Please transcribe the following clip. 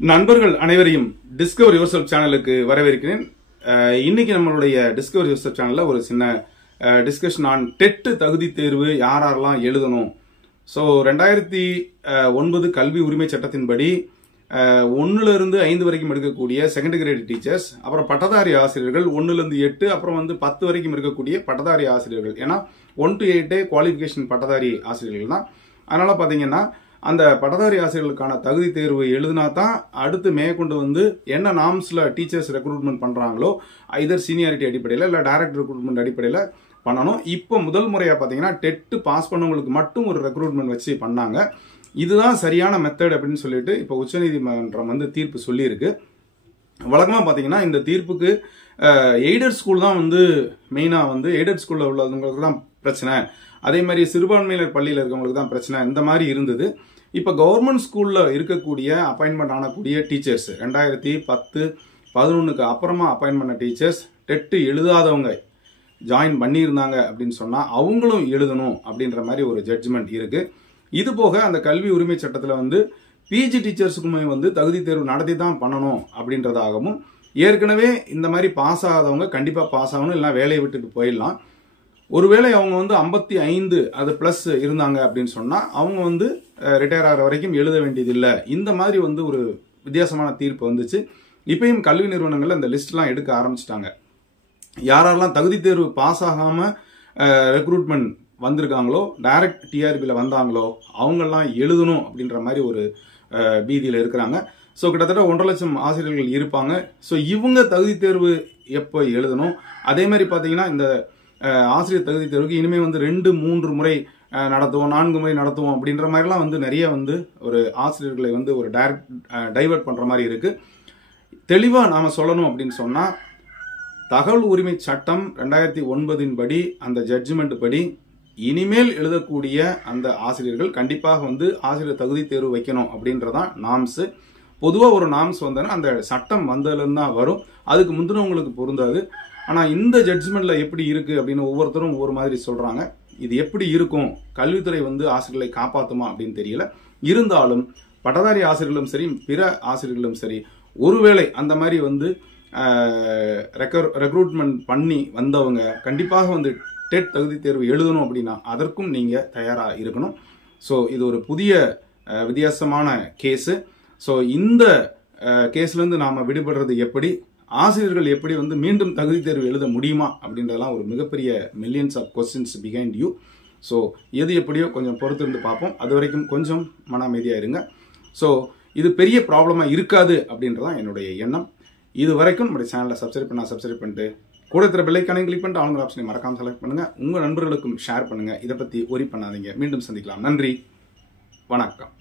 நண்பர்கள் அனைவரையும் discover yourself சேனலுக்கு வரவேற்கிறேன். இன்னைக்கு நம்மளுடைய டிஸ்கவர் யுவர்செல்ஃப் சேனல்ல ஒரு சின்ன டிஸ்கஷன் ஆன் டெட் தகுதி தேர்வு யாரெல்லாம் எழுதணும். ஸோ 2009 கல்வி உரிமை சட்டத்தின்படி 1 to 5 வரைக்கும் எடுக்கக்கூடிய செகண்ட் கிரேட் டீச்சர்ஸ், அப்புறம் பட்டதாரி ஆசிரியர்கள் 1 to 8, அப்புறம் 10 வரைக்கும் இருக்கக்கூடிய பட்டதாரி ஆசிரியர்கள். ஏன்னா 1 to 8 குவாலிஃபிகேஷன் பட்டதாரி ஆசிரியர்கள் தான். அதனால பாத்தீங்கன்னா அந்த பட்டதாரி ஆசிரியர்களுக்கான தகுதி தேர்வு எழுதினா தான் அடுத்து மேற்கொண்டு என்ன நாம்ஸ்ல டீச்சர்ஸ் ரெக்ரூட்மெண்ட் பண்றாங்களோ இதர் சீனியாரிட்டி அடிப்படையில் இல்ல டைரக்ட் ரெக்ரூட்மெண்ட் அடிப்படையில் பண்ணணும். இப்போ முதல் முறையா பாத்தீங்கன்னா டெட் பாஸ் பண்ணவங்களுக்கு மட்டும் ஒரு ரெக்ரூட்மெண்ட் வச்சு பண்ணாங்க. இதுதான் சரியான மெத்தட் அப்படின்னு சொல்லிட்டு இப்போ உச்சநீதிமன்றம் தீர்ப்பு சொல்லியிருக்கு. வழக்கமா பாத்தீங்கன்னா இந்த தீர்ப்புக்கு எய்டட் ஸ்கூல் தான் மெயினா எய்டட் ஸ்கூல்ல உள்ளவங்களுக்கு தான் பிரச்சனை, அதே மாதிரி சிறுபான்மையினர் பள்ளியில் இருக்கவங்களுக்கு தான் பிரச்சனை, இந்த மாதிரி இருந்தது. இப்ப கவர்மெண்ட் ஸ்கூல்ல இருக்கக்கூடிய அப்பாயின்மெண்ட் ஆனக்கூடிய டீச்சர்ஸ் 2010-11 அப்புறமா அப்பாயின்ட் பண்ண டீச்சர்ஸ் டெட் எழுதாதவங்க ஜாயின் பண்ணியிருந்தாங்க அப்படின்னு சொன்னா அவங்களும் எழுதணும் அப்படின்ற மாதிரி ஒரு ஜட்ஜ்மெண்ட் இருக்கு. இது போக அந்த கல்வி உரிமை சட்டத்துல பிஜி டீச்சர்ஸுக்குமே தகுதி தேர்வு நடத்தி தான் பண்ணணும் அப்படின்றதாகவும், ஏற்கனவே இந்த மாதிரி பாஸ் ஆகாதவங்க கண்டிப்பா பாஸ் ஆகணும், இல்லைன்னா வேலையை விட்டுட்டு போயிடலாம். ஒருவேளை அவங்க 55 அது பிளஸ் இருந்தாங்க அப்படின்னு சொன்னா அவங்க ரிட்டையர் ஆகிற வரைக்கும் எழுத வேண்டியது இல்லை. இந்த மாதிரி ஒரு வித்தியாசமான தீர்ப்பு வந்துச்சு. இப்பயும் கல்வி நிறுவனங்கள்ல இந்த லிஸ்ட் எல்லாம் எடுக்க ஆரம்பிச்சிட்டாங்க. யாரெல்லாம் தகுதி தேர்வு பாஸ் ஆகாம ரெக்ரூட்மெண்ட் வந்திருக்காங்களோ, டைரக்ட் டிஆர்பில வந்தாங்களோ அவங்கெல்லாம் எழுதணும் அப்படின்ற மாதிரி ஒரு பீதியில இருக்கிறாங்க. ஸோ கிட்டத்தட்ட 1.5 லட்சம் ஆசிரியர்கள் இருப்பாங்க. ஸோ இவங்க தகுதி தேர்வு எப்போ எழுதணும், அதே மாதிரி பாத்தீங்கன்னா இந்த ஆசிரியர் தகுதி தேர்வுக்கு இனிமே 2-3 முறை நடத்துவோம், 4 முறை நடத்துவோம் அப்படின்ற மாதிரிலாம் நிறைய ஒரு ஆசிரியர்களை ஒரு டைவர்ட் பண்ற மாதிரி இருக்கு. தெளிவா நாம சொல்லணும் அப்படின்னு சொன்னா தகவல் உரிமை சட்டம் 2009 படி அந்த ஜட்ஜ்மெண்ட் படி இனிமேல் எழுதக்கூடிய அந்த ஆசிரியர்கள் கண்டிப்பாக ஆசிரியர் தகுதி தேர்வு வைக்கணும் அப்படின்றதான் நாம்ஸ். பொதுவா ஒரு நாம்ஸ் அந்த சட்டம் வந்ததுல தான் வரும், அதுக்கு முந்தினவங்களுக்கு பொருந்தாது. ஆனா இந்த ஜட்ஜ்மெண்ட்ல எப்படி இருக்கு அப்படின்னு ஒவ்வொருத்தரும் ஒவ்வொரு மாதிரி சொல்றாங்க. இது எப்படி இருக்கும், கல்வித்துறை ஆசிரியர்களை காப்பாத்துமா அப்படின்னு தெரியல. இருந்தாலும் பட்டதாரி ஆசிரியர்களும் சரி பிற ஆசிரியர்களும் சரி ஒருவேளை அந்த மாதிரி ரெக்ரூட்மெண்ட் பண்ணி வந்தவங்க கண்டிப்பாக டெட் தகுதி தேர்வு எழுதணும் அப்படின்னா அதற்கும் நீங்க தயாரா இருக்கணும். ஸோ இது ஒரு புதிய வித்தியாசமான கேஸ். ஸோ இந்த கேஸ்ல இருந்து நாம விடுபடுறது எப்படி, ஆசிரியர்கள் எப்படி மீண்டும் தகுதி தேர்வு எழுத முடியுமா அப்படின்றதெல்லாம் ஒரு மிகப்பெரிய millions of questions behind you. So எது எப்படியோ கொஞ்சம் பொறுத்து இருந்து பார்ப்போம். அது வரைக்கும் கொஞ்சம் மன அமைதியா இருங்க. ஸோ இது பெரிய ப்ராப்ளமா இருக்காது அப்படின்றதான் என்னுடைய எண்ணம். இது வரைக்கும் நம்முடைய சேனலை சப்ஸ்கிரைப் பண்ணிட்டு கூட இருக்கிற பெல் ஐகானையும் கிளிக் பண்ணிட்டு ஆல் ஆப்ஷனை மறக்காம செலக்ட் பண்ணுங்க. உங்க நண்பர்களுக்கும் ஷேர் பண்ணுங்க. இதை பத்தி ஒரி பண்ணாதீங்க. மீண்டும் சந்திக்கலாம். நன்றி, வணக்கம்.